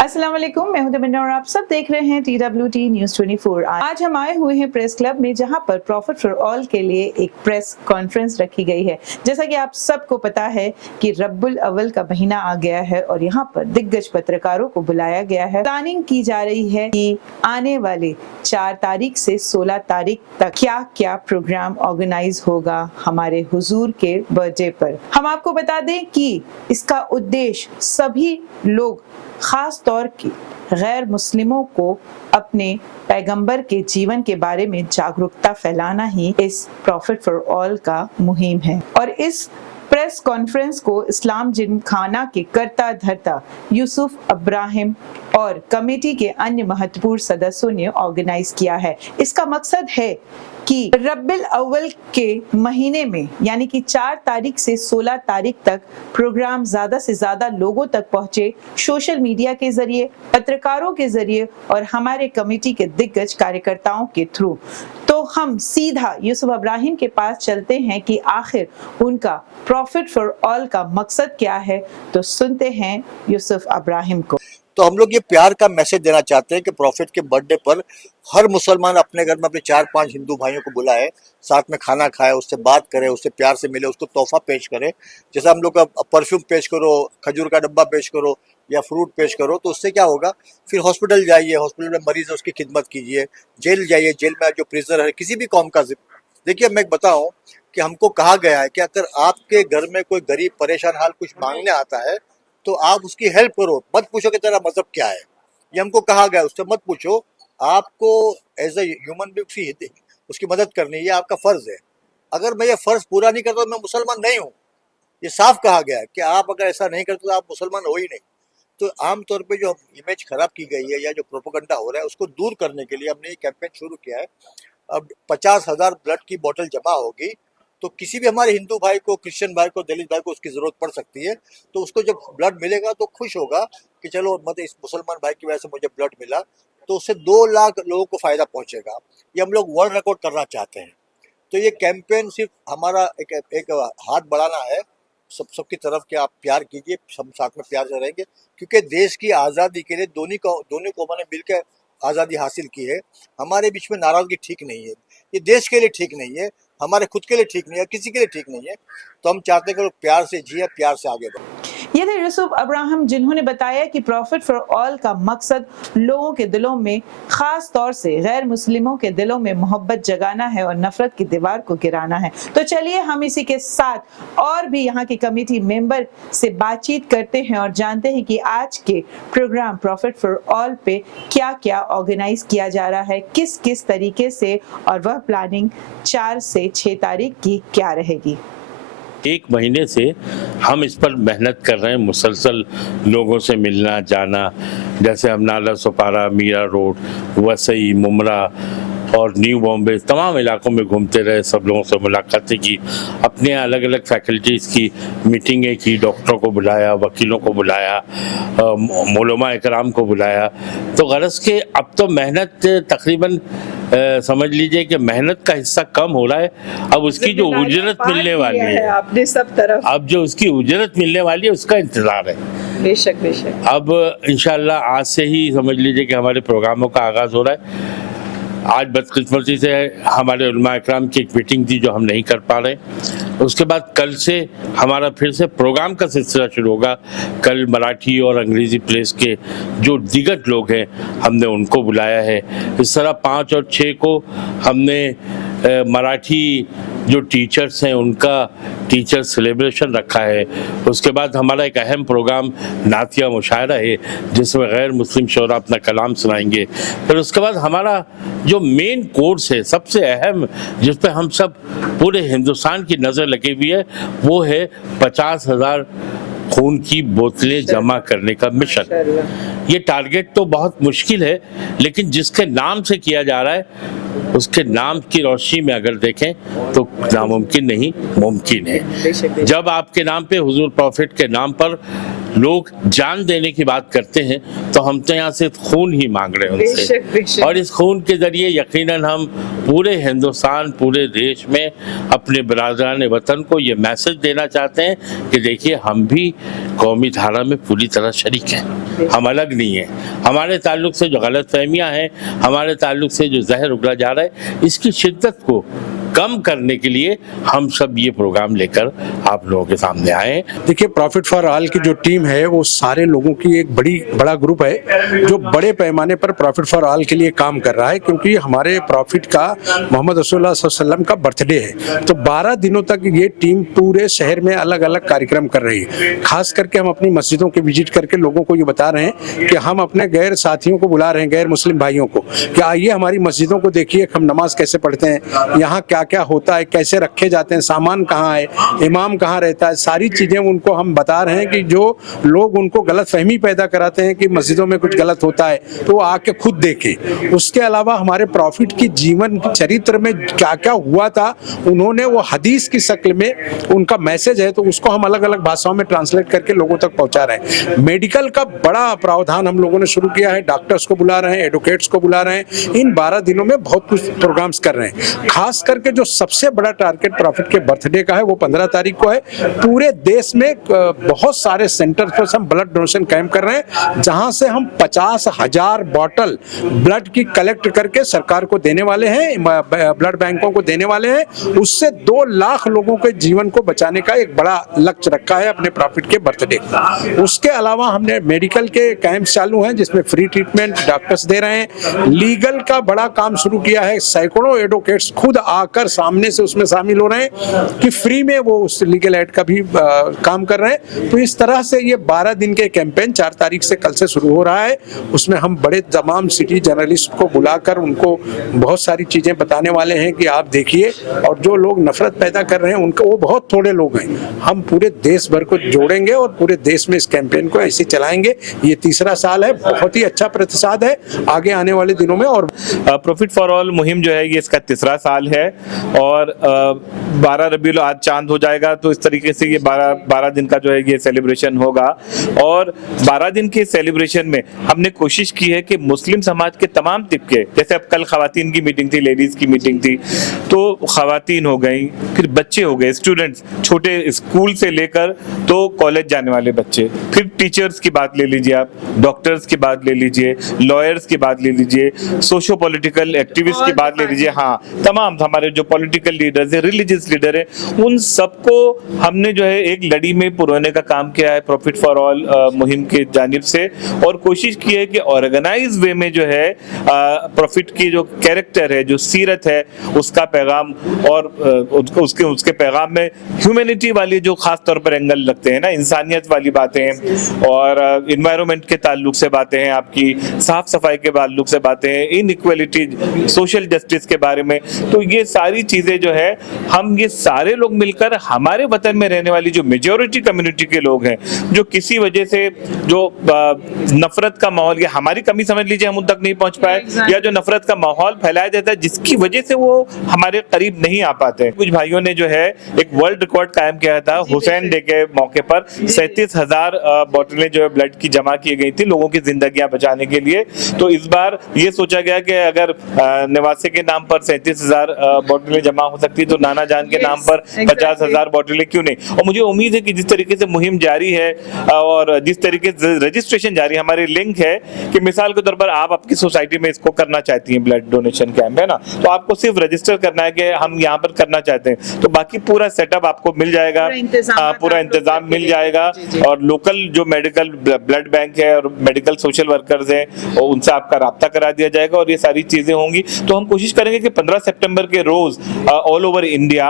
अस्सलाम वालेकुम, मैं हूं तमन्ना और आप सब देख रहे हैं TWT न्यूज़ 24। आज हम आए हुए हैं प्रेस क्लब में, जहां पर प्रॉफिट फॉर ऑल के लिए एक प्रेस कॉन्फ्रेंस रखी गई है। जैसा कि आप सबको पता है कि रब्बुल अव्वल का महीना आ गया है और यहां पर दिग्गज पत्रकारों को बुलाया गया है। प्लानिंग की जा रही है कि आने वाले 4 तारीख से 16 तारीख तक क्या क्या प्रोग्राम ऑर्गेनाइज होगा हमारे हुजूर के बर्थडे पर। हम आपको बता दें कि इसका उद्देश्य सभी लोग, खास तौर के गैर मुस्लिमों को अपने पैगंबर के जीवन के बारे में जागरूकता फैलाना ही इस प्रॉफिट फॉर ऑल का मुहिम है। और इस प्रेस कॉन्फ्रेंस को इस्लाम जिमखाना के कर्ता धर्ता यूसुफ इब्राहिम और कमेटी के अन्य महत्वपूर्ण सदस्यों ने ऑर्गेनाइज किया है। इसका मकसद है कि रब्बिल अव्वल के महीने में यानी कि 4 तारीख से 16 तारीख तक प्रोग्राम ज्यादा से ज्यादा लोगों तक पहुंचे, सोशल मीडिया के जरिए, पत्रकारों के जरिए और हमारे कमेटी के दिग्गज कार्यकर्ताओं के थ्रू। तो हम सीधा यूसुफ इब्राहिम के पास चलते हैं कि आखिर उनका प्रॉफिट फॉर ऑल का मकसद क्या है। तो सुनते हैं यूसुफ इब्राहिम को। तो हम लोग ये प्यार का मैसेज देना चाहते हैं कि प्रॉफिट के बर्थडे पर हर मुसलमान अपने घर में अपने 4-5 हिंदू भाइयों को बुलाए, साथ में खाना खाए, उससे बात करे, उससे प्यार से मिले, उसको तोहफा पेश करे। जैसे हम लोग का परफ्यूम पेश करो, खजूर का डब्बा पेश करो या फ्रूट पेश करो, तो उससे क्या होगा, फिर हॉस्पिटल जाइए, हॉस्पिटल में मरीज है उसकी खिदमत कीजिए, जेल जाइए, जेल में जो प्रिजनर है किसी भी कौम का। देखिए मैं बताऊं कि हमको कहा गया है कि अगर आपके घर में कोई गरीब परेशान हाल कुछ मांगने आता है तो आप उसकी हेल्प करो, मत पूछो कि तेरा मतलब क्या है। ये हमको कहा गया, उससे मत पूछो। आपको एज ए ह्यूमन बीइंग उसकी मदद करनी, ये आपका फर्ज है। अगर मैं ये फर्ज पूरा नहीं करता तो मैं मुसलमान नहीं हूँ। ये साफ कहा गया है कि आप अगर ऐसा नहीं करते तो आप मुसलमान हो ही नहीं। तो आमतौर पे जो इमेज खराब की गई है या जो प्रोपेगेंडा हो रहा है उसको दूर करने के लिए हमने ये कैंपेन शुरू किया है। अब 50,000 ब्लड की बोतल जमा होगी, तो किसी भी हमारे हिंदू भाई को, क्रिश्चियन भाई को, दलित भाई को उसकी जरूरत पड़ सकती है। तो उसको जब ब्लड मिलेगा तो खुश होगा कि चलो मतलब इस मुसलमान भाई की वजह से मुझे ब्लड मिला, तो उससे 2 लाख लोगों को फायदा पहुंचेगा। ये हम लोग वर्ल्ड रिकॉर्ड करना चाहते हैं। तो ये कैंपेन सिर्फ हमारा एक हाथ बढ़ाना है सबकी तरफ कि आप प्यार कीजिए, सब साथ में प्यार से रहेंगे, क्योंकि देश की आज़ादी के लिए दोनों कौमों ने मिलकर आज़ादी हासिल की है। हमारे बीच में नाराजगी ठीक नहीं है, ये देश के लिए ठीक नहीं है, हमारे खुद के लिए ठीक नहीं है, किसी के लिए ठीक नहीं है। तो हम चाहते हैं कि लोग प्यार से जिए, प्यार से आगे बढ़े। ये थे यूसुफ इब्राहिम, जिन्होंने बताया कि प्रॉफिट फॉर ऑल का मकसद लोगों के दिलों में, खास तौर से गैर मुस्लिमों के दिलों में मोहब्बत जगाना है और नफरत की दीवार को गिराना है। तो चलिए हम इसी के साथ और भी यहाँ के कमेटी मेंबर से बातचीत करते हैं और जानते हैं कि आज के प्रोग्राम प्रॉफिट फॉर ऑल पे क्या क्या ऑर्गेनाइज किया जा रहा है, किस किस तरीके से, और वह प्लानिंग 4 से 6 तारीख की क्या रहेगी। 1 महीने से हम इस पर मेहनत कर रहे हैं, मुसलसल लोगों से मिलना जाना, जैसे हम नाला सोपारा, मीरा रोड, वसई, मुमरा और न्यू बॉम्बे तमाम इलाकों में घूमते रहे, सब लोगों से मुलाकातें की, अपने अलग अलग फैकल्टीज़ की मीटिंगें की, डॉक्टरों को बुलाया, वकीलों को बुलाया, मौलमा इकराम को बुलाया। तो गरज के अब तो मेहनत तकरीबन समझ लीजिए कि मेहनत का हिस्सा कम हो रहा है। अब उसकी जो उजरत मिलने वाली है, आपने सब तरफ, अब जो उसकी उजरत मिलने वाली है उसका इंतज़ार है। बेशक बेशक। अब इंशाल्लाह आज से ही समझ लीजिए कि हमारे प्रोग्रामों का आगाज़ हो रहा है। आज बदकिस्मती से हमारे उलमा इकराम की एक मीटिंग थी जो हम नहीं कर पा रहे। उसके बाद कल से हमारा फिर से प्रोग्राम का सिलसिला शुरू होगा। कल मराठी और अंग्रेज़ी प्लेस के जो दिग्गज लोग हैं हमने उनको बुलाया है। इस तरह 5 और 6 को हमने मराठी जो टीचर्स हैं उनका टीचर सेलिब्रेशन रखा है। उसके बाद हमारा एक अहम प्रोग्राम नातिया मुशायरा है जिसमें गैर मुस्लिम शोरा अपना कलाम सुनाएंगे। फिर उसके बाद हमारा जो मेन कोर्स है, सबसे अहम, जिस पे हम सब पूरे हिंदुस्तान की नज़र लगी हुई है, वो है 50,000 खून की बोतलें जमा करने का मिशन। ये टारगेट तो बहुत मुश्किल है, लेकिन जिसके नाम से किया जा रहा है उसके नाम की रोशनी में अगर देखें तो नामुमकिन नहीं मुमकिन है। जब आपके नाम पे, हुजूर प्रॉफिट के नाम पर लोग जान देने की बात करते हैं तो हम तो यहाँ से खून ही मांग रहे हैं उनसे। बेशक। और इस खून के जरिए यकीनन हम पूरे हिंदुस्तान, पूरे देश में अपने बरादरान वतन को ये मैसेज देना चाहते हैं कि देखिए हम भी कौमी धारा में पूरी तरह शरीक हैं, हम अलग नहीं हैं। हमारे ताल्लुक से जो गलतफहमियां हैं, हमारे ताल्लुक से जो जहर उगला जा रहा है, इसकी शिद्दत को कम करने के लिए हम सब ये प्रोग्राम लेकर आप लोगों के सामने आए। देखिए, प्रॉफिट फॉर ऑल की जो टीम है वो सारे लोगों की एक बड़ा ग्रुप है जो बड़े पैमाने पर प्रॉफिट फॉर ऑल के लिए काम कर रहा है, क्योंकि हमारे प्रॉफिट का मोहम्मद रसूलुल्लाह सल्लल्लाहु अलैहि वसल्लम का बर्थडे है। तो 12 दिनों तक ये टीम पूरे शहर में अलग अलग कार्यक्रम कर रही है। खास करके हम अपनी मस्जिदों के विजिट करके लोगों को ये बता रहे हैं कि हम अपने गैर साथियों को बुला रहे हैं, गैर मुस्लिम भाइयों को, कि आइए हमारी मस्जिदों को देखिए, हम नमाज कैसे पढ़ते हैं, यहाँ क्या क्या होता है, कैसे रखे जाते हैं, सामान कहाँ है, इमाम कहाँ रहता है, सारी चीजें उनको हम बता रहे हैं कि जो लोग उनको गलत फहमी पैदा कराते हैं कि मस्जिदों में कुछ गलत होता है तो वो आके खुद देखें। उसके अलावा हमारे प्रॉफिट की जीवन चरित्र में क्या क्या हुआ था, उन्होंने वो हदीस की शक्ल में उनका मैसेज है, तो उसको हम अलग अलग भाषाओं में ट्रांसलेट करके लोगों तक पहुंचा रहे हैं। मेडिकल का बड़ा प्रावधान हम लोगों ने शुरू किया है, डॉक्टर्स को बुला रहे हैं, एडवोकेट्स को बुला रहे हैं। इन 12 दिनों में बहुत कुछ प्रोग्राम्स कर रहे हैं। खास करके जो सबसे बड़ा टारगेट प्रॉफिट के बर्थडे का है वो 15 तारीख को है। पूरे देश में बहुत सारे सेंटर्स पर हम ब्लड डोनेशन कैंप कर रहे हैं, जहां से हम 50,000 बॉटल ब्लड की कलेक्ट करके सरकार को देने वाले हैं, ब्लड बैंकों को देने वाले हैं। उससे 2 लाख लोगों के जीवन को बचाने का एक बड़ा लक्ष्य रखा है अपने प्रॉफिट के बर्थडे का। उसके अलावा हमने मेडिकल के कैंप चालू हैं जिसमें फ्री ट्रीटमेंट डॉक्टर्स दे रहे हैं। लीगल का बड़ा काम शुरू किया है, सैकड़ों एडवोकेट्स खुद आकर सामने से उसमें शामिल हो रहे हैं कि फ्री में वो उस लीगल एड का भी काम कर रहे हैं। तो इस तरह से ये 12 दिन के कैंपेन 4 तारीख से कल से शुरू हो रहा है। उसमें हम बड़े तमाम सिटी जर्नलिस्ट को बुलाकर उनको बहुत सारी चीजें बताने वाले हैं कि आप देखिए, और जो लोग नफरत पैदा कर रहे हैं उनको, वो बहुत थोड़े लोग हैं। हम पूरे देश भर को जोड़ेंगे और पूरे देश में इस कैंपेन को ऐसे चलाएंगे। ये तीसरा साल है, बहुत ही अच्छा प्रतिसाद है आगे आने वाले दिनों में। और प्रॉफिट फॉर ऑल मुहिम जो है ये इसका तीसरा साल है और 12 रबीउल आज चांद हो जाएगा, तो इस तरीके से ये 12 दिन का जो है ये सेलिब्रेशन होगा। और 12 दिन के सेलिब्रेशन में हमने कोशिश की है कि मुस्लिम समाज के तमाम तबके, जैसे अब कल खवातीन की मीटिंग थी, लेडीज की मीटिंग थी, तो खवातीन हो गई, फिर बच्चे हो गए, स्टूडेंट्स, छोटे स्कूल से लेकर तो कॉलेज जाने वाले बच्चे, फिर टीचर्स की बात ले लीजिए आप, डॉक्टर्स की बात ले लीजिए, लॉयर्स की बात ले लीजिए, सोशो पॉलिटिकल एक्टिविस्ट की बात ले लीजिए, हाँ तमाम हमारे जो पॉलिटिकल लीडर्स है, रिलीजियस लीडर है, उन सबको हमने जो है एक लड़ी में पुरोने का काम किया है प्रॉफिट फॉर ऑल मुहिम की जानिब से। और कोशिश की है कि ऑर्गेनाइज वे में जो है प्रॉफिट की जो कैरेक्टर है, जो सीरत है, उसका पैगाम और उसके पैगाम में ह्यूमैनिटी वाली जो खास तौर पर एंगल लगते हैं ना, इंसानियत वाली बातें हैं और इन्वायरमेंट के ताल्लुक से बातें हैं, आपकी साफ सफाई के ताल्लुक से बातें हैं, इनइक्वालिटी, सोशल जस्टिस के बारे में। तो ये सारी चीजें जो है हम ये सारे लोग मिलकर हमारे वतन में रहने वाली जो मेजॉरिटी कम्युनिटी के लोग हैं, जो किसी वजह से जो नफरत का माहौल, या हमारी कमी समझ लीजिए हम उन तक नहीं पहुंच पाए, या जो नफरत का माहौल फैलाया जाता है जिसकी वजह से वो हमारे करीब नहीं आ पाते। कुछ भाइयों ने जो है एक वर्ल्ड रिकॉर्ड कायम किया था हुसैन डे के मौके पर, 37,000 बोतलें जो है ब्लड की जमा की गई थी लोगों की जिंदगियां बचाने के लिए। तो इस बार ये सोचा गया कि अगर नवासे के नाम पर 37,000 बोतलें जमा हो सकती तो नाना जान के नाम पर 50,000 बोतलें क्यों नहीं। और मुझे उम्मीद है कि जिस तरीके से मुहिम जारी है और जिस तरीके से रजिस्ट्रेशन जारी है, हमारी लिंक है कि मिसाल के तौर पर आप आपकी सोसाइटी में इसको करना चाहती हैं, ब्लड डोनेशन कैंप है ना, तो आपको सिर्फ रजिस्टर करना है कि हम यहाँ पर करना चाहते हैं, तो बाकी पूरा सेटअप आपको मिल जाएगा, पूरा इंतजाम मिल जाएगा। और लोकल जो मेडिकल ब्लड बैंक है और मेडिकल सोशल वर्कर्स हैं उनसे आपका राब्ता करा दिया जाएगा और ये सारी चीजें होंगी। तो हम कोशिश करेंगे कि 15 सितंबर के रोज ऑल ओवर इंडिया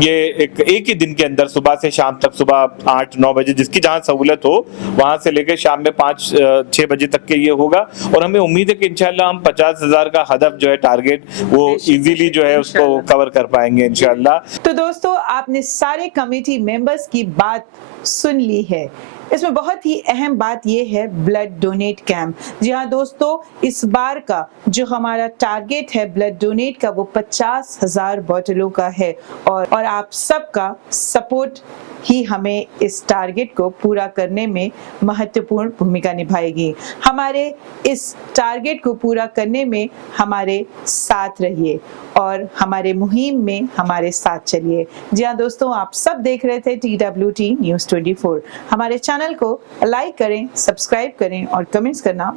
ये एक ही दिन के अंदर सुबह से शाम तक, सुबह 8-9 बजे जिसकी जहां सहूलत हो वहां से लेकर शाम में 5-6 बजे तक के ये होगा। और हमें उम्मीद है कि इंशाल्लाह हम 50,000 का हदफ जो है टारगेट वो इजीली जो है उसको कवर कर पाएंगे इंशाल्लाह। तो दोस्तों, आपने सारे कमेटी मेंबर्स की बात सुन ली है। इसमें बहुत ही अहम बात यह है ब्लड डोनेट कैंप। जी हाँ दोस्तों, इस बार का जो हमारा टारगेट है ब्लड डोनेट का वो 50,000 बोतलों का है और आप सबका सपोर्ट ही हमें इस टारगेट को पूरा करने में महत्वपूर्ण भूमिका निभाएगी। हमारे इस टारगेट को पूरा करने में हमारे साथ रहिए और हमारे मुहिम में हमारे साथ चलिए। जी हाँ दोस्तों, आप सब देख रहे थे TWT न्यूज़ 24। हमारे चैनल को लाइक करें, सब्सक्राइब करें और कमेंट्स करना